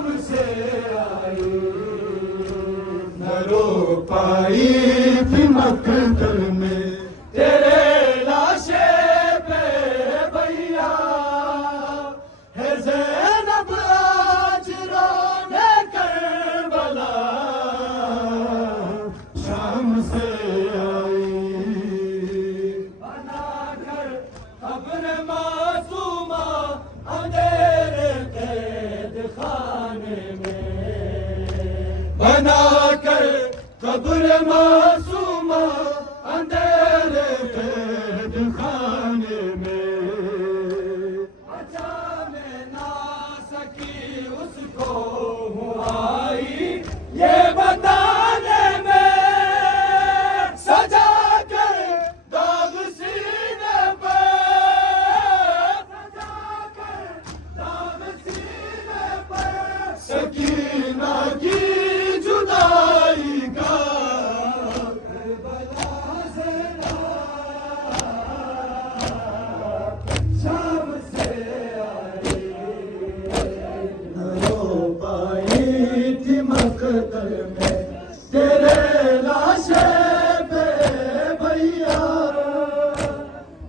शाम से आई न रो पाई थी मक्तल में तेरे लाशे पे भैया है ज़ैनब आज रोने करबला शाम से आई बना कर खबर मासूमा अंधेरे कैद खाने में बना कर खबर मासूमा अंधेरे कैद खाने में बचाने ना सकी उसको हुआई ये बताने में सजा कर दाग सीने पे सजा कर दाग सीने पे सकीना की जुदाई का करबला से शाम से आई न रो पाई थी मक्तल में तेरे लाशे पे भैया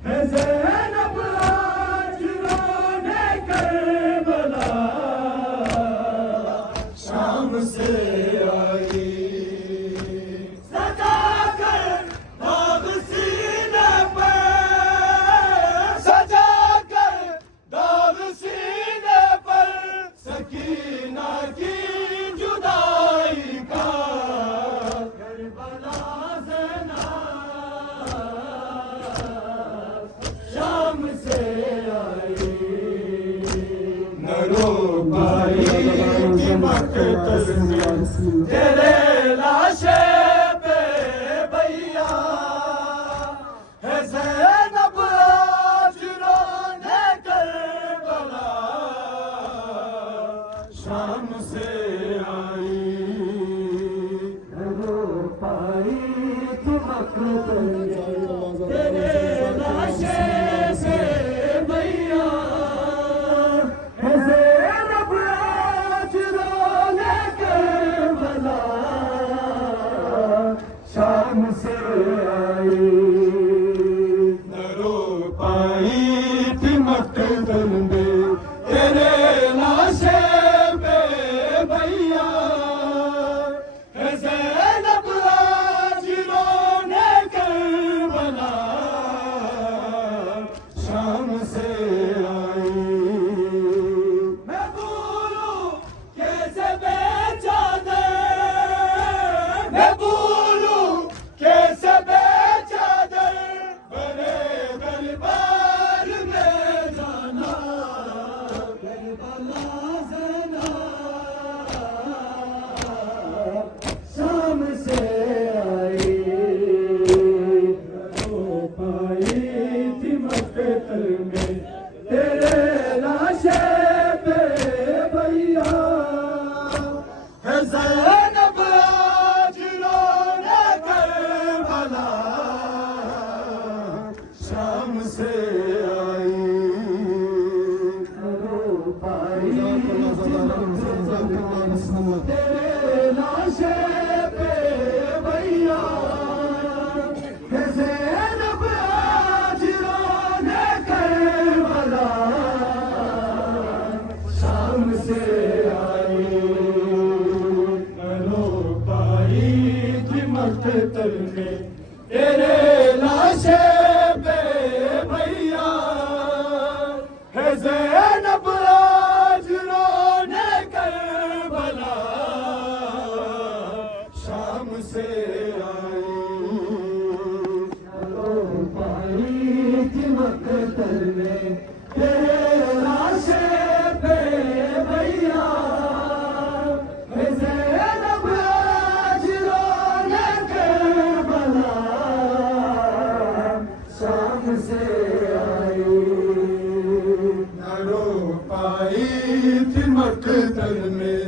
है ज़ैनब आज रोने करबला शाम से आई सजा कर दाग सीने पे सजा कर दाग सीने पर सकीना की जुदाई का करबला से ना शाम से आई न रो पाई थी मक्तल में तेरे लाशे पे भैया है ज़ैनब आज रोने करबला शाम से आई न रो पाई थी मक्तल में तेरे लाशे से भैया है ज़ैनब आज रोने करबला शाम से आई न रो पाई थी मक्तल में तेरे लाशे पे भैया है ज़ैनब आज रोने करबला शाम से आई मैं भूलूं कैसे बेचादर मैं भूलूं कैसे बेचादर बड़े दरबार में जाना करबला से ना शाम से आई न रो पाई थी मक्तल में तेरे लाशे पे भैया है ज़ैनब आज रोने करबला शाम से आई न रो पाई थी मक्तल में तेरे लाशे पे भैया है ज़ैनब आज रोने करबला शाम से आई न रो पाई थी मक्तल में तेरे लाशे पे भैया है ज़ैनब आज रोने करबला शाम से आई न रो पाई थी मक्तल में तेरे लाशे पे भैया है ज़ैनब आज रोने करबला शाम से आई न रो पाई थी मक्तल में